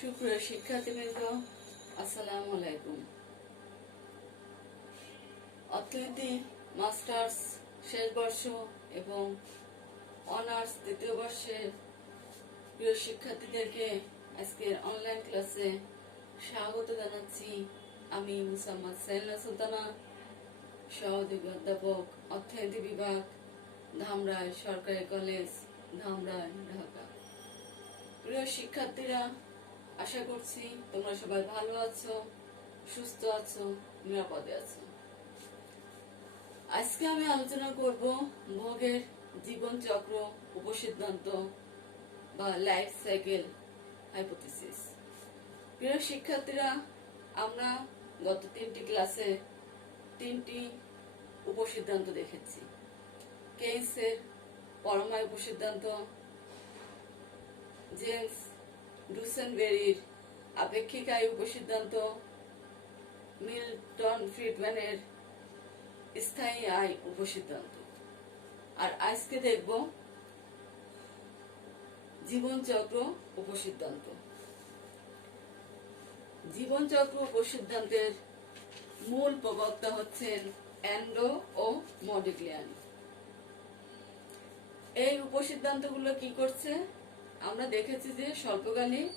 সুপ্রিয় শিক্ষার্থীবৃন্দ, আসসালামু আলাইকুম। অর্থনীতি মাস্টার্স শেষ বর্ষ এবং অনার্স দ্বিতীয় বর্ষের প্রিয় শিক্ষার্থীদেরকে আজকের অনলাইন ক্লাসে স্বাগত জানাচ্ছি। আমি মুসাম্মদ সাইনা সুলতানা, সহযোগী অধ্যাপক, অর্থনীতি বিভাগ, ধামরাই সরকারি কলেজ, ধামরাই, ঢাকা। প্রিয় শিক্ষার্থীরা, আশা করছি তোমরা সবাই ভালো আছো, সুস্থ আছো, নিরাপদে আছো। আজকে আমি আলোচনা করব ভোগের জীবন চক্র উপসিদ্ধান্ত বা লাইফ সাইকেল হাইপোথিসিস। প্রিয় শিক্ষার্থীরা, আমরা গত 3টি ক্লাসে 3টি উপসিদ্ধান্ত দেখেছি। কেইন্সের পরমায়ু উপসিদ্ধান্ত, জেমস ডুসেনবেরির আপেক্ষিক আয় উপসিদ্ধান্ত, মিল্টন ফ্রিডম্যানের স্থায়ী আয় উপসিদ্ধান্ত। আর আজকে দেখব জীবনচক্র উপসিদ্ধান্ত। জীবনচক্র উপসিদ্ধান্তের মূল প্রবক্তা হচ্ছেন অ্যান্ডো ও মডিগ্লিয়ানি। এই উপসিদ্ধান্তগুলো কি করছে? আমরা দেখেছি যে স্বল্পকালীন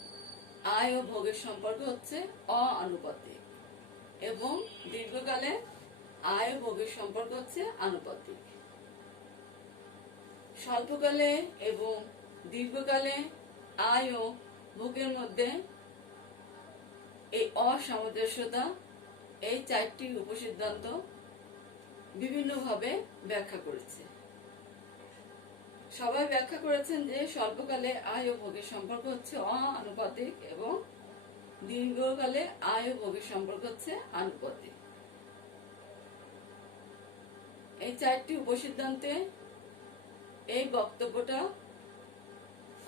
আয় ও ভোগের সম্পর্ক হচ্ছে অআনুপাতিক এবং দীর্ঘকালে আয় ও ভোগের সম্পর্ক হচ্ছে আনুপাতিক। স্বল্পকালে এবং দীর্ঘকালে আয় ও ভোগের মধ্যে এই অসামঞ্জস্যতা, এই 4টি উপসিদ্ধান্ত বিভিন্নভাবে ব্যাখ্যা করেছে। সবাই ব্যাখ্যা করেছেন যে স্বল্পকালে আয় ও ভোগের সম্পর্ক হচ্ছে অআনুপাতিক এবং দীর্ঘকালে আয় ও ভোগের সম্পর্ক হচ্ছে আনুপাতিক। এই 4টি উপসিদ্ধান্তে এই বক্তব্যটা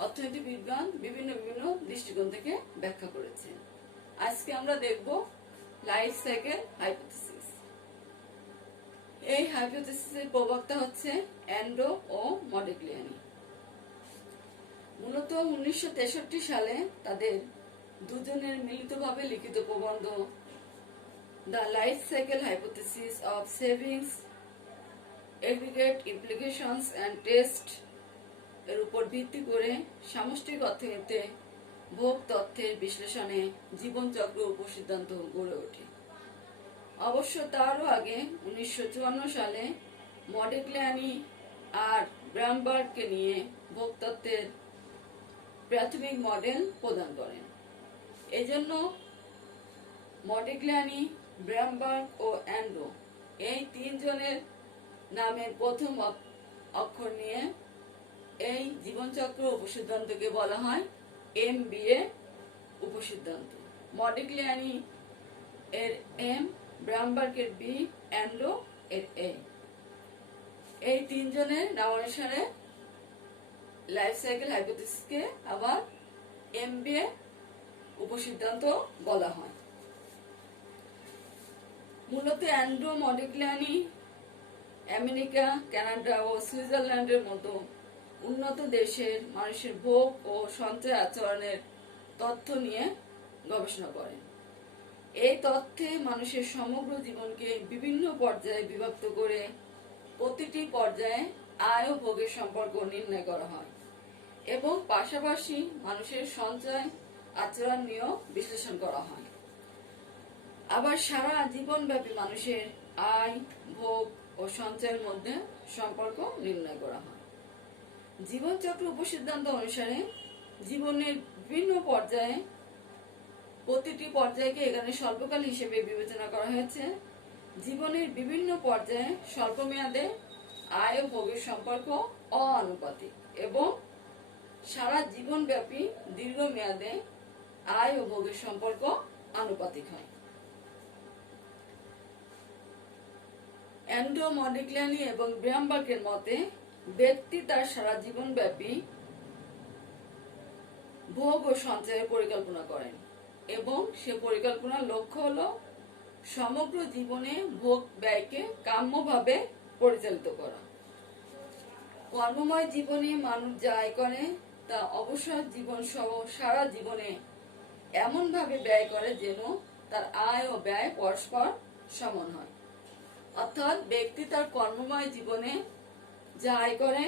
অর্থনীতি বিজ্ঞান বিভিন্ন দৃষ্টিকোণ থেকে ব্যাখ্যা করেছেন। আজকে আমরা দেখব লাইফ সাইকেল হাইপোথিসিস। এই হাইপোথিসিসের প্রবক্তা হচ্ছে অ্যান্ডো ও মডিগ্লিয়ানি। মূলত 1963 সালে তাদের দুজনের মিলিতভাবে লিখিত প্রবন্ধ the life cycle hypothesis of savings, aggregate implications and test এর উপর ভিত্তি করে সামষ্টিক অর্থনীতিতে ভোগ তথ্যের বিশ্লেষণে জীবনচক্র উপসিদ্ধান্ত গড়ে ওঠে। অবশ্য তারও আগে 1954 সালে মডিগ্লিয়ানি আর ব্রামবার্গকে নিয়ে ভোগতত্ত্বের প্রাথমিক মডেল প্রদান করেন। এজন্য মডিগ্লিয়ানি, ব্রামবার্গ ও অ্যান্ডো এই 3 জনের নামের প্রথম অক্ষর নিয়ে এই জীবনচক্র উপসিদ্ধান্তকে বলা হয় MBA উপসিদ্ধান্ত। মডিগ্লিয়ানি এর M, ব্রামবার্গের B, অ্যান্ডো এর A। এই 3 জনের নামানুসারে লাইফ সাইকেল হাইপোথিসিসকে আবার MBA উপসিদ্ধান্ত বলা হয়। মূলত অ্যান্ড্রো মডিগ্লিয়ানি আমেরিকা, কানাডা ও সুইজারল্যান্ডের মতো উন্নত দেশের মানুষের ভোগ ও সঞ্চয় আচরণের তথ্য নিয়ে গবেষণা করেন। এই তথ্যে মানুষের সমগ্র জীবনকে বিভিন্ন পর্যায়ে বিভক্ত করে প্রতিটি পর্যায়ে আয় ও ভোগের সম্পর্ক নির্ণয় করা হয় এবং পাশাপাশি মানুষের সঞ্চয় আচরণ নিয়েও বিশ্লেষণ করা হয়। আবার সারা জীবনব্যাপী মানুষের আয়, ভোগ ও সঞ্চয়ের মধ্যে সম্পর্ক নির্ণয় করা হয়। জীবনচক্র উপসিদ্ধান্ত অনুসারে জীবনের বিভিন্ন পর্যায়ে প্রতিটি পর্যায়কে এখানে স্বল্পকাল হিসেবে বিবেচনা করা হয়েছে। জীবনের বিভিন্ন পর্যায়ে স্বল্পমেয়াদে আয় ও ভোগের সম্পর্ক অআনুপাতিক এবং সারা জীবনব্যাপী দীর্ঘমেয়াদে আয় ও ভোগের সম্পর্ক আনুপাতিক হয়। অ্যান্ড্রো, মডিগ্লিয়ানি এবং ব্রামবার্গের মতে ব্যক্তি তার সারা জীবনব্যাপী ভোগ ও সঞ্চয়ের পরিকল্পনা করেন এবং সে পরিকল্পনার লক্ষ্য হলো সমগ্র জীবনে ভোগ ব্যয়কে কাম্যভাবে পরিচালিত করা। কর্মময় জীবনে মানুষ যা আয় করে তা অবসর জীবন সহ সারা জীবনে এমনভাবে ব্যয় করে যেন তার আয় ও ব্যয় পরস্পর সমান হয়। অর্থাৎ ব্যক্তি তার কর্মময় জীবনে যা আয় করে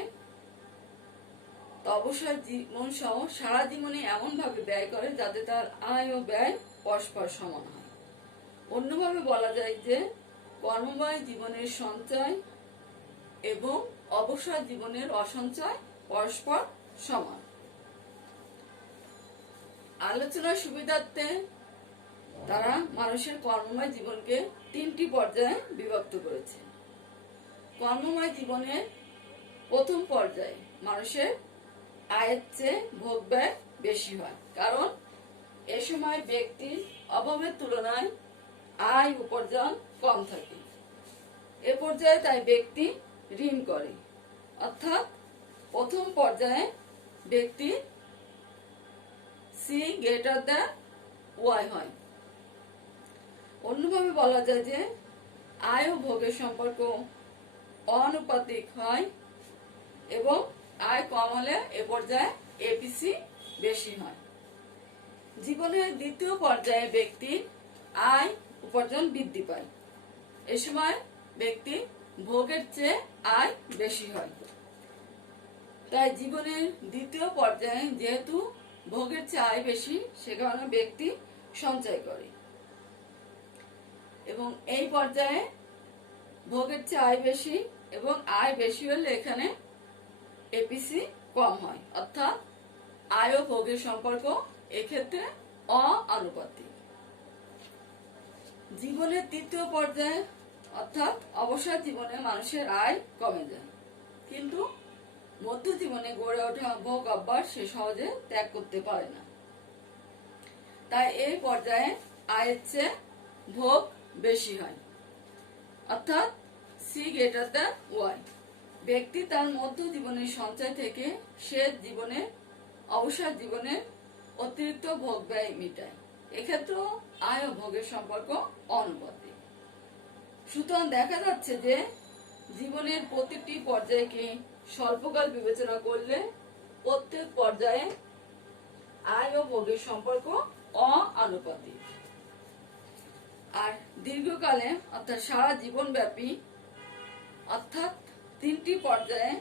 তা অবসর জীবন সহ সারা জীবনে এমনভাবে ব্যয় করে যাতে তার আয় ও ব্যয় পরস্পর সমান হয়। অন্যভাবে বলা যায় যে কর্মময় জীবনের সঞ্চয় এবং অবসর জীবনের অসঞ্চয় পরস্পর সমান। আলোচনার সুবিধার্থে তারা মানুষের কর্মময় জীবনকে 3টি পর্যায়ে বিভক্ত করেছে। কর্মময় জীবনের প্রথম পর্যায়ে মানুষের আয়ের চেয়ে ভোগ ব্যয় বেশি হয়, কারণ এ সময় ব্যক্তির অভাবের তুলনায় আয় উপার্জন কম থাকে। এ পর্যায়ে তাই ব্যক্তি ঋণ করে, অর্থাৎ প্রথম পর্যায়ে ব্যক্তি সি গ্রেটার দ্যান ওয়াই হয়। অন্যভাবে বলা যায় যে আয় ও ভোগের সম্পর্ক অনুপাতিক হয় এবং আয় কম হলে এ পর্যায়ে এপিসি বেশি হয়। জীবনের দ্বিতীয় পর্যায়ে ব্যক্তির আয় উপার্জন বৃদ্ধি পায়। এ সময় ব্যক্তি ভোগের চেয়ে আয় বেশি হয়। তাই জীবনের দ্বিতীয় পর্যায়ে যেহেতু ভোগের চেয়ে আয় বেশি, সে কারণে ব্যক্তি সঞ্চয় করে এবং এই পর্যায়ে ভোগের চেয়ে আয় বেশি এবং আয় বেশি হলে এখানে এপিসি কম হয়, অর্থাৎ আয় ও ভোগের সম্পর্ক এক্ষেত্রে অআনুপাতিক। জীবনের তৃতীয় পর্যায়ে অর্থাৎ অবসর জীবনে মানুষের আয় কমে যায়, কিন্তু মধ্য জীবনে গড়ে ওঠা ভোগ অভ্যাস সে সহজে ত্যাগ করতে পারে না। তাই এই পর্যায়ে আয়ের চেয়ে ভোগ বেশি হয়, অর্থাৎ সি গ্রেটার দ্যান ওয়াই। ব্যক্তি তার মধ্য জীবনের সঞ্চয় থেকে শেষ জীবনে অবসর জীবনের অতিরিক্ত ভোগ ব্যয় মিটায়। এক্ষেত্রেও আয় ও ভোগের সম্পর্ক অনুপাতিক। সুতরাং দেখা যাচ্ছে যে জীবনের প্রতিটি পর্যায়কে স্বল্পকাল বিবেচনা করলে প্রত্যেক পর্যায়ে আয় ও ভোগের সম্পর্ক অআনুপাতিক, আর দীর্ঘকালে অর্থাৎ সারা জীবন ব্যাপী অর্থাৎ 3টি পর্যায়ে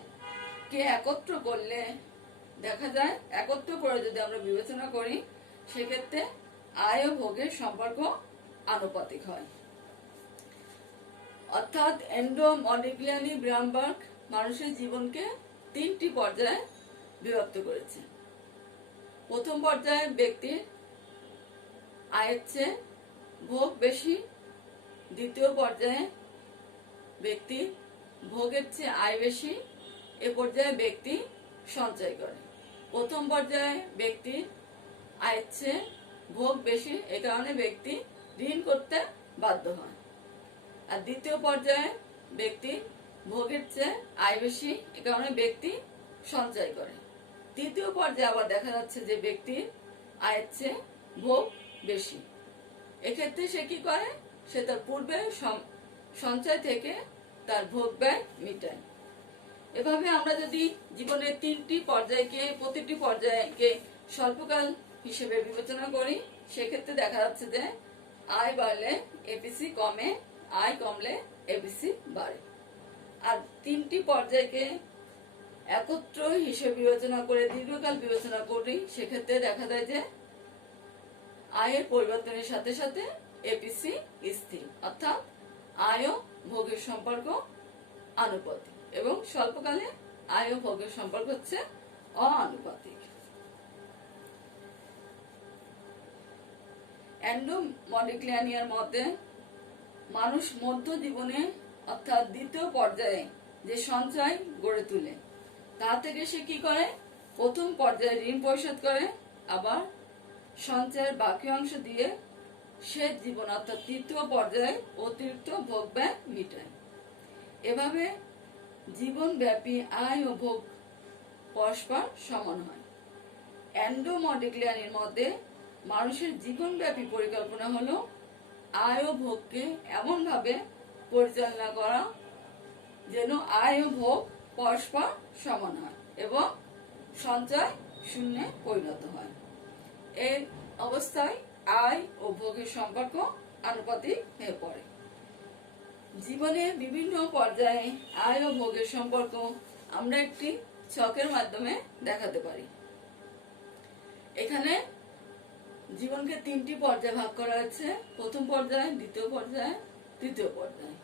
কে একত্র করলে দেখা যায়, একত্র করে যদি আমরা বিবেচনা করি সেক্ষেত্রে আয় ও ভোগের সম্পর্ক আনুপাতিক হয়। অর্থাৎ এন্ড্রো মডিগ্লিয়ানি ব্রামবার্গ মানুষের জীবনকে 3টি পর্যায়ে বিভক্ত করেছে। প্রথম পর্যায়ে ব্যক্তির আয়ের চেয়ে ভোগ বেশি, দ্বিতীয় পর্যায়ে ব্যক্তির ভোগের চেয়ে আয় বেশি, এ পর্যায়ে ব্যক্তি সঞ্চয় করে। প্রথম পর্যায়ে ব্যক্তির আয়ের চেয়ে ভোগ বেশি, এ কারণে ব্যক্তি ঋণ করতে বাধ্য হয়। আর দ্বিতীয় পর্যায়ে ব্যক্তির ভোগের চেয়ে আয় বেশি, এ কারণে ব্যক্তি সঞ্চয় করে। তৃতীয় পর্যায়ে আবার দেখা যাচ্ছে যে ব্যক্তির আয়ের চেয়ে ভোগ বেশি, এক্ষেত্রে সে কি করে, সে তার পূর্বে সঞ্চয় থেকে তার ভোগ ব্যয় মিটায়। এভাবে আমরা যদি জীবনের 3টি পর্যায়কে প্রতিটি পর্যায়কে স্বল্পকাল হিসেবে বিবেচনা করি সেক্ষেত্রে দেখা যাচ্ছে যে আয় বাড়লে এপিসি কমে, আয় কমলে এপিসি বাড়ে। আর 3টি পর্যায়কে একত্র হিসেবে বিবেচনা করে দীর্ঘকাল বিবেচনা করি সেক্ষেত্রে দেখা যায় যে আয়ের পরিবর্তনের সাথে সাথে এপিসি স্থির, অর্থাৎ আয় ও ভোগের সম্পর্ক আনুপাতিক এবং স্বল্পকালে আয় ও ভোগের সম্পর্ক হচ্ছে অআনুপাতিক। এন্ড্রো মডিগ্লিয়ানির মতে মানুষ মধ্য জীবনে অর্থাৎ দ্বিতীয় পর্যায়ে যে সঞ্চয় গড়ে তোলে তা থেকে সে কি করে, প্রথম পর্যায়ে ঋণ পরিশোধ করে, আবার সঞ্চয়ের বাকি অংশ দিয়ে শেষ জীবন অর্থাৎ তৃতীয় পর্যায়ে অতিরিক্ত ভোগ ব্যয় মিটায়। এভাবে জীবনব্যাপী আয় ও ভোগ পরস্পর সমান হয়। এন্ড্রো মডিগ্লিয়ানির মতে মানুষের জীবনব্যাপী পরিকল্পনা হলো আয় ও ভোগকে এমনভাবে পরিচালনা করা যেন আয় ও ভোগ পরস্পর সমান হয় এবং সঞ্চয় শূন্যে পরিণত হয়। এই অবস্থায় আয় ও ভোগের সম্পর্ক আনুপাতিক হয়ে পড়ে। জীবনে বিভিন্ন পর্যায়ে আয় ও ভোগের সম্পর্ক আমরা একটি ছকের মাধ্যমে দেখাতে পারি। এখানে জীবনকে তিনটি পর্যায়ে ভাগ করা হয়েছে: প্রথম পর্যায়, দ্বিতীয় পর্যায়, তৃতীয় পর্যায়।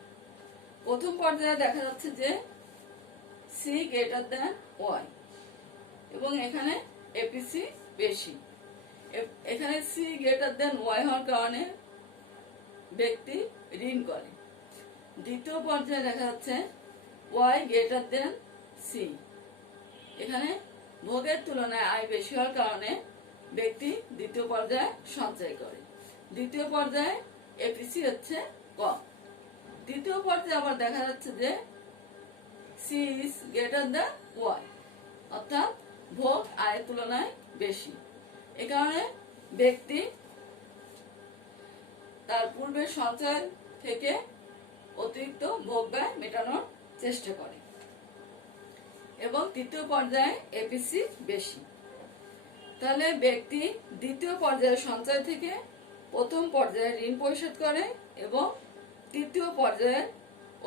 প্রথম পর্যায়ে দেখা যাচ্ছে যে সি গ্রেটার দ্যান ওয়াই, এবং এখানে এপিসি বেশি। এখানে সি গ্রেটার দ্যান ওয়াই হওয়ার কারণে ব্যক্তি ঋণ করে। দ্বিতীয় পর্যায়ে দেখা যাচ্ছে ওয়াই গ্রেটার দ্যান সি, এখানে ভোগের তুলনায় আয় বেশি হওয়ার কারণে ব্যক্তি দ্বিতীয় পর্যায়ে সঞ্চয় করে। দ্বিতীয় পর্যায়ে এপিসি হচ্ছে কম। তৃতীয় পর্যায়ে আবার দেখা যাচ্ছে যে C is greater than Y, অর্থাৎ ভোগ আয়ের তুলনায় বেশি। এ কারণে ব্যক্তি তার পূর্বের সঞ্চয় থেকে অতিরিক্ত ভোগ ব্যয় মেটানোর চেষ্টা করে। এবং তৃতীয় পর্যায়ে এপিসি বেশি। তাহলে ব্যক্তি দ্বিতীয় পর্যায়ের সঞ্চয় থেকে প্রথম পর্যায়ে ঋণ পরিশোধ করে এবং তৃতীয় পর্যায়ে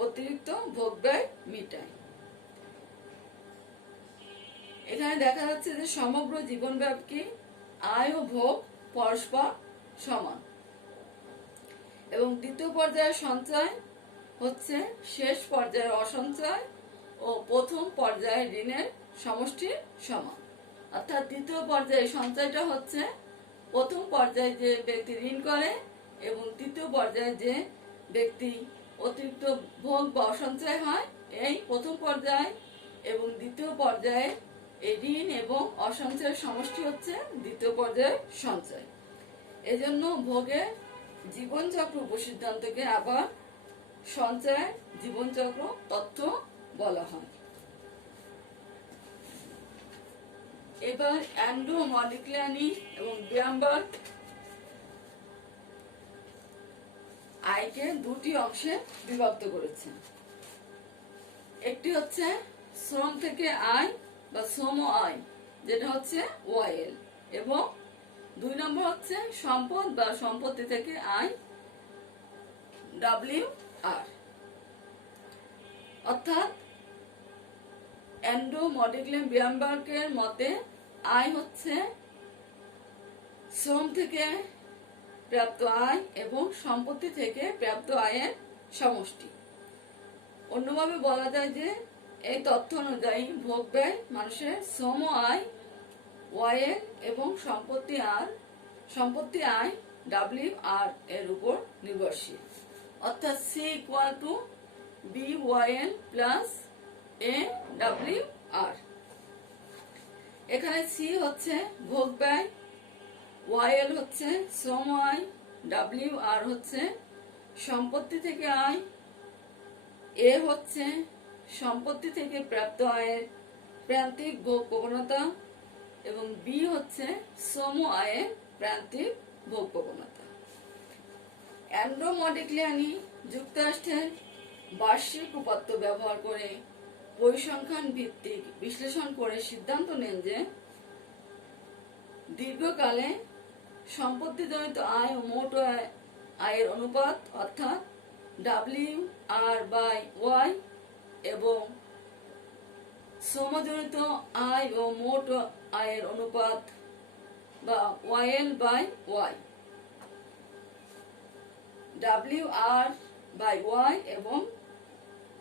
অতিরিক্ত ভোগ ব্যয় মিটায়। এখানে দেখা যাচ্ছে যে সমগ্র জীবনব্যাপী আয় ও ভোগ পরস্পর সমান, এবং দ্বিতীয় পর্যায়ের সঞ্চয় হচ্ছে শেষ পর্যায়ের অসঞ্চয় ও প্রথম পর্যায়ের ঋণের সমষ্টির সমান। অর্থাৎ দ্বিতীয় পর্যায়ে সঞ্চয়টা হচ্ছে প্রথম পর্যায়ে যে ব্যক্তি ঋণ করে এবং তৃতীয় পর্যায়ে যে ব্যক্তি অতিরিক্ত ভোগ বা অসঞ্চয় হয় এই প্রথম পর্যায়, এবং দ্বিতীয় পর্যায়ে এই ঋণ এবং অসঞ্চয়ের সমষ্টি হচ্ছে দ্বিতীয় পর্যায়ের সঞ্চয়। এজন্য ভোগের জীবনচক্র উপসিদ্ধান্তকে আবার সঞ্চয়ের জীবনচক্র তত্ত্ব বলা হয়। এবার অ্যান্ড্রু মডিগ্লিয়ানি এবং বিয়ামবার্গ আয়কে দুটি অংশে বিভক্ত করেছেন। একটি হচ্ছে শ্রম থেকে আয় বা শ্রম আয়, যেটা হচ্ছে ওয়াইএল, এবং দুই নম্বর হচ্ছে সম্পদ বা সম্পত্তি থেকে আয়, ডাব্লিউ আর। অর্থাৎ অ্যান্ড্রু মডিগ্লিয়ানি বিয়ামবার্গের মতে আয় হচ্ছে শ্রম থেকে প্রাপ্ত আয় এবং সম্পত্তি থেকে প্রাপ্ত আয়ের সমষ্টি। অন্যভাবে বলা যায় যে এই তথ্য অনুযায়ী ভোগ ব্যয় মানুষের শ্রম আয় ওয়াইএল এবং সম্পত্তি আয় ডাব্লিউ আর এর উপর নির্ভরশীল। অর্থাৎ C equal to B YL plus A W R. এখানে সি হচ্ছে ভোগ ব্যয়, ওয়াইএল হচ্ছে শ্রম আয়, ডাব্লিউ আর হচ্ছে সম্পত্তি থেকে আয়, এ হচ্ছে সম্পত্তি থেকে প্রাপ্ত আয়ের প্রান্তিক ভোগ প্রবণতা, এবং বি হচ্ছে শ্রম আয়ের প্রান্তিক ভোগ প্রবণতা। অ্যান্ড্রু মডিগ্লিয়ানি যুক্তরাষ্ট্রের বার্ষিক উপাত্ত ব্যবহার করে পরিসংখ্যান ভিত্তিক বিশ্লেষণ করে সিদ্ধান্ত নেন যে দীর্ঘকালে সম্পত্তিজনিত আয় ও মোট আয়ের অনুপাত অর্থাৎ ডাব্লিউ আর বাই ওয়াই এবং শ্রমজনিত আয় ও মোট আয়ের অনুপাত বা YL by Y, W R by Y এবং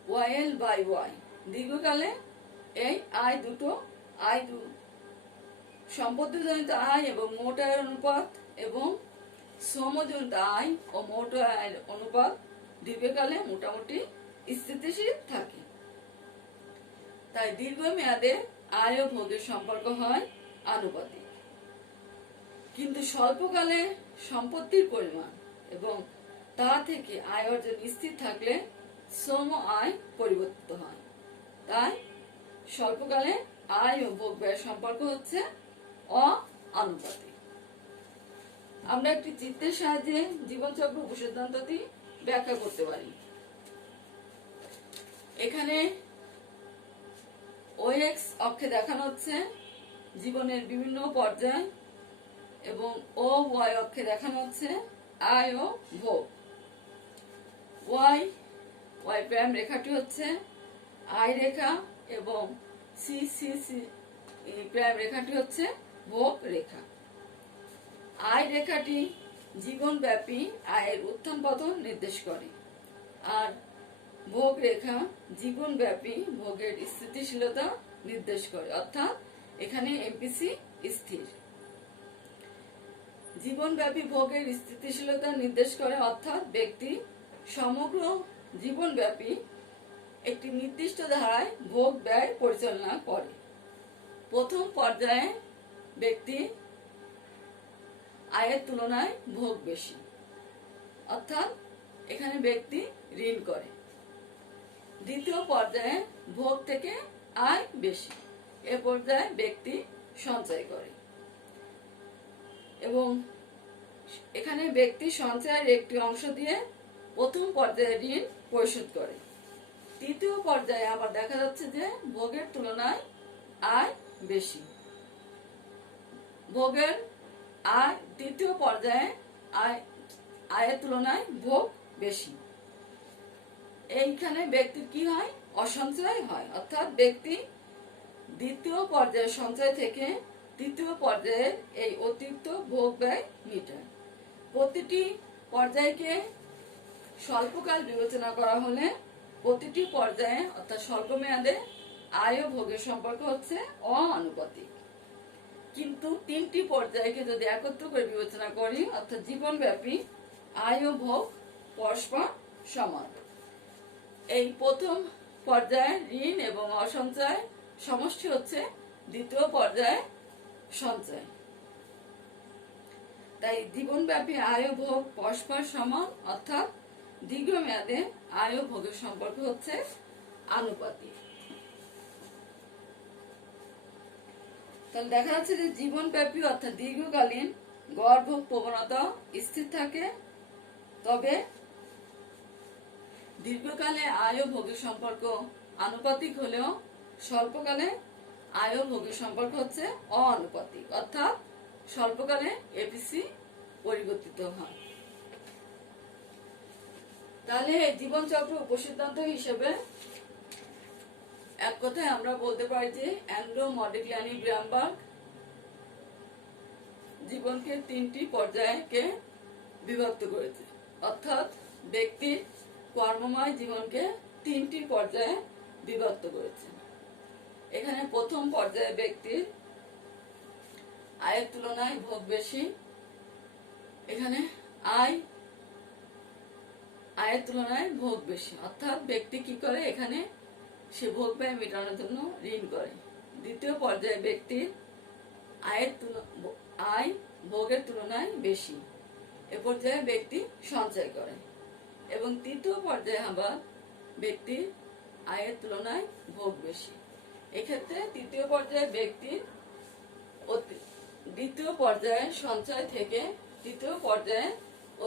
ওয়াইএল বাই ওয়াই, দীর্ঘকালে এই সম্পত্তিজনিত আয় এবং মোট আয়ের অনুপাত এবং শ্রমজনিত আয় ও মোট আয়ের অনুপাত দীর্ঘকালে মোটামুটি স্থিতিশীল থাকে। তাই দীর্ঘমেয়াদে আয় ও ভোগের সম্পর্ক হয় আনুপাতিক, কিন্তু স্বল্পকালে সম্পত্তির পরিমাণ এবং তা থেকে আয় অর্জন স্থির থাকলে শ্রম আয় পরিবর্তিত হয়। তাই স্বল্পকালে আয় ও ভোগ ব্যয়ের সম্পর্ক হচ্ছে অ-আনুপাতিক। আমরা একটি চিত্রের সাহায্যে জীবনচক্র উপসিদ্ধান্তটি ব্যাখ্যা করতে পারি। এখানে ওএক্স অক্ষে দেখানো হচ্ছে জীবনের বিভিন্ন পর্যায় এবং ও ওয়াই অক্ষে দেখানো হচ্ছে আয় ও ভোগ। ওয়াই ওয়াই প্রাইম রেখাটি হচ্ছে আই রেখা এবং সি সি সি প্রাইম রেখাটি হচ্ছে ভোগ রেখা। আয় রেখাটি জীবনব্যাপী আয়ের উত্থান পতন নির্দেশ করে, আর ভোগ রেখা জীবনব্যাপী ভোগের স্থিতিশীলতা নির্দেশ করে, অর্থাৎ এখানে এমপিসি স্থির। জীবনব্যাপী ভোগের স্থিতিশীলতা নির্দেশ করে, অর্থাৎ ব্যক্তি সমগ্র জীবনব্যাপী একটি নির্দিষ্ট ধারায় ভোগ ব্যয় পরিচালনা করে। প্রথম পর্যায়ে ব্যক্তি আয়ের তুলনায় ভোগ বেশি, অর্থাৎ এখানে ব্যক্তি ঋণ করে। দ্বিতীয় পর্যায়ে ভোগ থেকে আয় বেশি, এ পর্যায়ে ব্যক্তি সঞ্চয় করে এবং এখানে ব্যক্তি সঞ্চয়ের একটি অংশ দিয়ে প্রথম পর্যায়ে ঋণ পরিশোধ করে। তৃতীয় পর্যায়ে আবার দেখা যাচ্ছে যে ভোগের তুলনায় আয় বেশি, ভোগের আয় তৃতীয় পর্যায়ে আয়ের তুলনায় ভোগ বেশি। এইখানে ব্যক্তির কি হয়? অসঞ্চয় হয়, অর্থাৎ ব্যক্তি দ্বিতীয় পর্যায়ের সঞ্চয় থেকে তৃতীয় পর্যায়ের এই অতিরিক্ত ভোগ ব্যয় মেটায়। প্রতিটি পর্যায়কে স্বল্পকাল বিবেচনা করা হলে প্রতিটি পর্যায়ে অর্থাৎ স্বল্প মেয়াদে আয় ও ভোগের সম্পর্ক হচ্ছে অআনুপাতিক। কিন্তু তিনটি পর্যায়কে যদি একত্র করে বিবেচনা করি অর্থাৎ জীবনব্যাপী আয় ও ভোগ পরস্পর সমান। এই প্রথম পর্যায়ে ঋণ এবং অসঞ্চয় সমষ্টি হচ্ছে দ্বিতীয় পর্যায়ে সঞ্চয়। তাই জীবনব্যাপী আয় ও ভোগ পরস্পর সমান, অর্থাৎ দীর্ঘমেয়াদে আয় ও ভোগের সম্পর্ক হচ্ছে আনুপাতিক। তাহলে দেখা যাচ্ছে যে জীবনব্যাপী অর্থাৎ দীর্ঘকালীন গড় ভোগ প্রবণতা স্থির থাকে, তবে দীর্ঘকালে আয় ও ভোগের সম্পর্ক আনুপাতিক হলেও স্বল্পকালে আয় ও ভোগের সম্পর্ক হচ্ছে অআনুপাতিক, অর্থাৎ স্বল্পকালে এপিসি পরিবর্তিত হয়। তাহলে জীবনচক্র উপসিদ্ধান্ত হিসেবে এক কথায় আমরা বলতে পারি যে অ্যান্ড্রু মডিগ্লিয়ানি গ্রামবার্গ জীবনকে তিনটি পর্যায়কে বিভক্ত করেছে, অর্থাৎ ব্যক্তির কর্মময় জীবনকে তিনটি পর্যায়ে বিভক্ত করেছে। এখানে প্রথম পর্যায়ে ব্যক্তির আয়ের তুলনায় ভোগ বেশি, এখানে আয়ের তুলনায় ভোগ বেশি, অর্থাৎ ব্যক্তি কি করে? এখানে সে ভোগ ব্যয় মেটানোর জন্য ঋণ করে। দ্বিতীয় পর্যায়ে ব্যক্তির আয় ভোগের তুলনায় বেশি, এ পর্যায়ে ব্যক্তি সঞ্চয় করে। এবং তৃতীয় পর্যায়ে আবার ব্যক্তির আয়ের তুলনায় ভোগ বেশি, এক্ষেত্রে তৃতীয় পর্যায়ে ব্যক্তির দ্বিতীয় পর্যায়ে সঞ্চয় থেকে তৃতীয় পর্যায়ে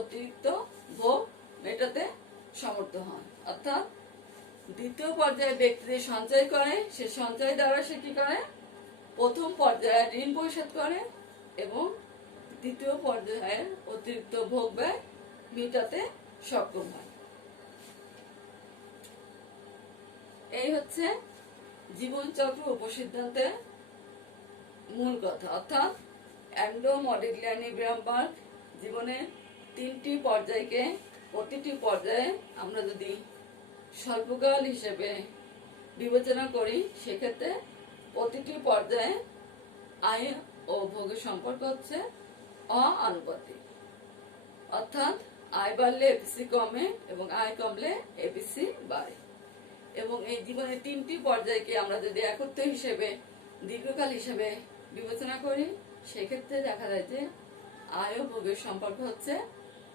অতিরিক্ত ভোগ মেটাতে সমর্থ হয়। অর্থাৎ দ্বিতীয় পর্যায়ে ব্যক্তি সঞ্চয় করে, সে সঞ্চয় দ্বারা সে কি করে? প্রথম পর্যায়ে ঋণ পরিশোধ করে এবং দ্বিতীয় পর্যায়ের অতিরিক্ত ভোগ ব্যয় মেটাতে সক্ষম হয়। এই হচ্ছে জীবনচক্র উপসিদ্ধান্তের মূল কথা, অর্থাৎ অ্যান্ড্রু মডিগ্লিয়ানি গ্রামবার্গ জীবনের তিনটি পর্যায়কে প্রতিটি পর্যায়ে আমরা যদি স্বল্পকাল হিসেবে বিবেচনা করি, সেক্ষেত্রে প্রতিটি পর্যায়ে আয় ও ভোগের সম্পর্ক হচ্ছে অআনুপাতিক, অর্থাৎ আয় বাড়লে এপিসি কমে এবং আয় কমলে এপিসি বাড়ে। এবং এই জীবনের তিনটি পর্যায়কে আমরা যদি একত্র হিসেবে দীর্ঘকাল হিসেবে বিবেচনা করি, সেক্ষেত্রে দেখা যায় যে আয় ও ভোগের সম্পর্ক হচ্ছে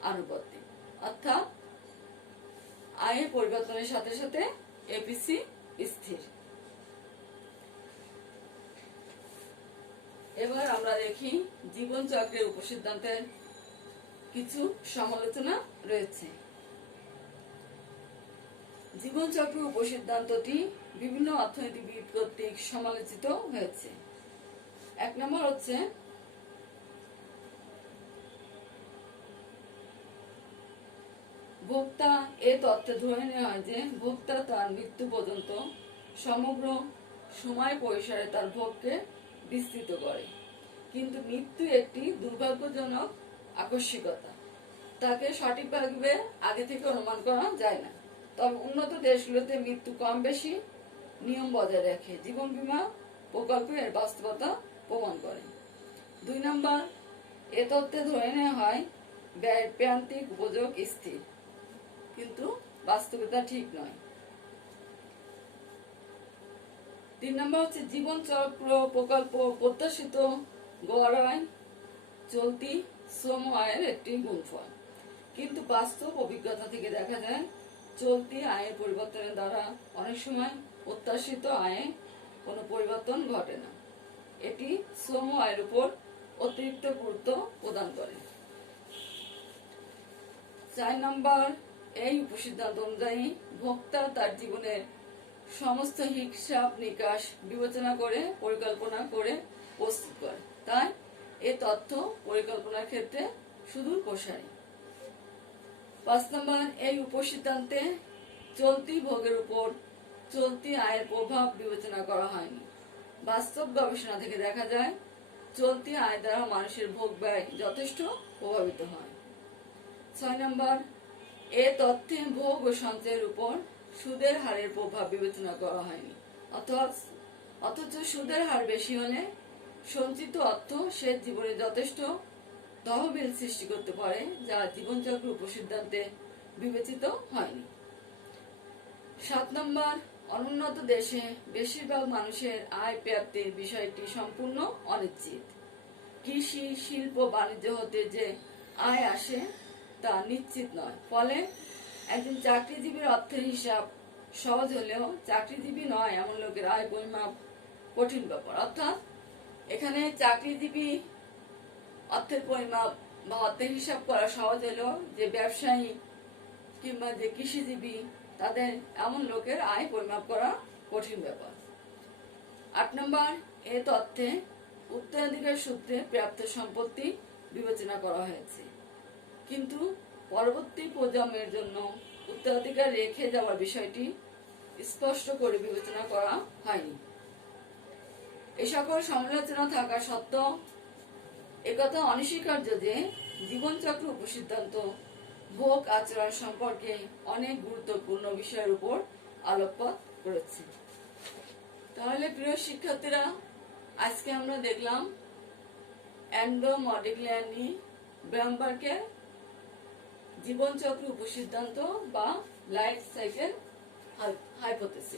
আনুপাতিক, অর্থাৎ আয়ের পরিবর্তনের সাথে সাথে এপিসি স্থির। এবার আমরা দেখি জীবনচক্রের উপসিদ্ধান্তের কিছু সমালোচনা রয়েছে। জীবনচক্র উপসিদ্ধান্তটি বিভিন্ন অর্থনীতিবিদ কর্তৃক সমালোচিত হয়েছে। এক নম্বর হচ্ছে ভোক্তা এ তত্ত্বে ধরে নেওয়া হয় যে ভোক্তা তার মৃত্যু পর্যন্ত সমগ্র সময় পরিসরে তার ভোগকে বিস্তৃত করে, কিন্তু মৃত্যু একটি দুর্ভাগ্যজনক আকস্মিকতা, তাকে সঠিকভাবে আগে থেকে অনুমান করা যায় না। তবে উন্নত দেশগুলোতে মৃত্যু কম বেশি নিয়ম বজায় রাখে, জীবন বীমা প্রকল্প এর বাস্তবতা প্রমাণ করে। 2 নম্বর, এ তত্ত্বে ধরে নেওয়া হয় ব্যয় প্রান্তিক উপযোগ স্থির, কিন্তু বাস্তবতা ঠিক নয়। 3 নম্বর হচ্ছে জীবন চক্র প্রকল্প প্রত্যাশিত গড় আয় চলতি শ্রম আয়ের একটি গুণফল, কিন্তু বাস্তব অভিজ্ঞতা থেকে দেখা যায় চলতি আয়ের পরিবর্তনের দ্বারা অনেক সময় প্রত্যাশিত আয়ে কোনো পরিবর্তন ঘটে না। এটি শ্রম আয়ের উপর অতিরিক্ত গুরুত্ব প্রদান করে। 4 নম্বর, এই উপসিদ্ধান্ত অনুযায়ী ভোক্তা তার জীবনের সমস্ত হিসাব নিকাশ বিবেচনা করে পরিকল্পনা করে প্রস্তুত করে, তাই এই তথ্য পরিকল্পনার ক্ষেত্রে সুদূর প্রসারী। 5 নম্বর, এই উপসিদ্ধান্তে চলতি ভোগের উপর চলতি আয়ের প্রভাব বিবেচনা করা হয়নি। বাস্তব গবেষণা থেকে দেখা যায় চলতি আয় দ্বারা মানুষের ভোগ ব্যয় যথেষ্ট প্রভাবিত হয়। 6 নম্বর, এ তথ্যে ভোগ ও সঞ্চয়ের উপর সুদের হারের প্রভাব বিবেচনা করা হয়নি, অথচ সুদের হার বেশি হলে সঞ্চিত অর্থ শেষ জীবনে যথেষ্ট তহবিল সৃষ্টি করতে পারে, যা জীবনচক্র উপসিদ্ধান্তে বিবেচিত হয়নি। 7 নম্বর, অনুন্নত দেশে বেশিরভাগ মানুষের আয় প্রাপ্তির বিষয়টি সম্পূর্ণ অনিশ্চিত। কৃষি, শিল্প, বাণিজ্য হতে যে আয় আসে তা নিশ্চিত নয়, ফলে একজন চাকরিজীবীর অর্থের হিসাব সহজ হলেও চাকরিজীবী নয় এমন লোকের আয় পরিমাপ কঠিন ব্যাপার। অর্থাৎ এখানে চাকরিজীবী অর্থের পরিমাপ বা অর্থের হিসাব করা সহজ হলেও যে ব্যবসায়ী কিংবা যে কৃষিজীবী তাদের এমন লোকের আয় পরিমাপ করা কঠিন ব্যাপার। 8 নম্বর, এ তথ্যে উত্তরাধিকার সূত্রে প্রাপ্ত সম্পত্তি বিবেচনা করা হয়েছে, কিন্তু পরবর্তী প্রজন্মের জন্য উত্তরাধিকার রেখে যাওয়ার বিষয়টি স্পষ্ট করে বিবেচনা করা হয়নি। এই সকল সমালোচনা থাকা সত্ত্বেও একথা অনস্বীকার্য যে জীবনচক্র উপসিদ্ধান্ত ভোগ আচরণ সম্পর্কে অনেক গুরুত্বপূর্ণ বিষয়ের উপর আলোকপাত করেছে। তাহলে প্রিয় শিক্ষার্থীরা, আজকে আমরা দেখলাম অ্যান্ড্রু মডিগ্লিয়ানি ব্রামবার্গের জীবনচক্র উপসিদ্ধান্ত বা লাইফ সাইকেল হাইপোথেসিস।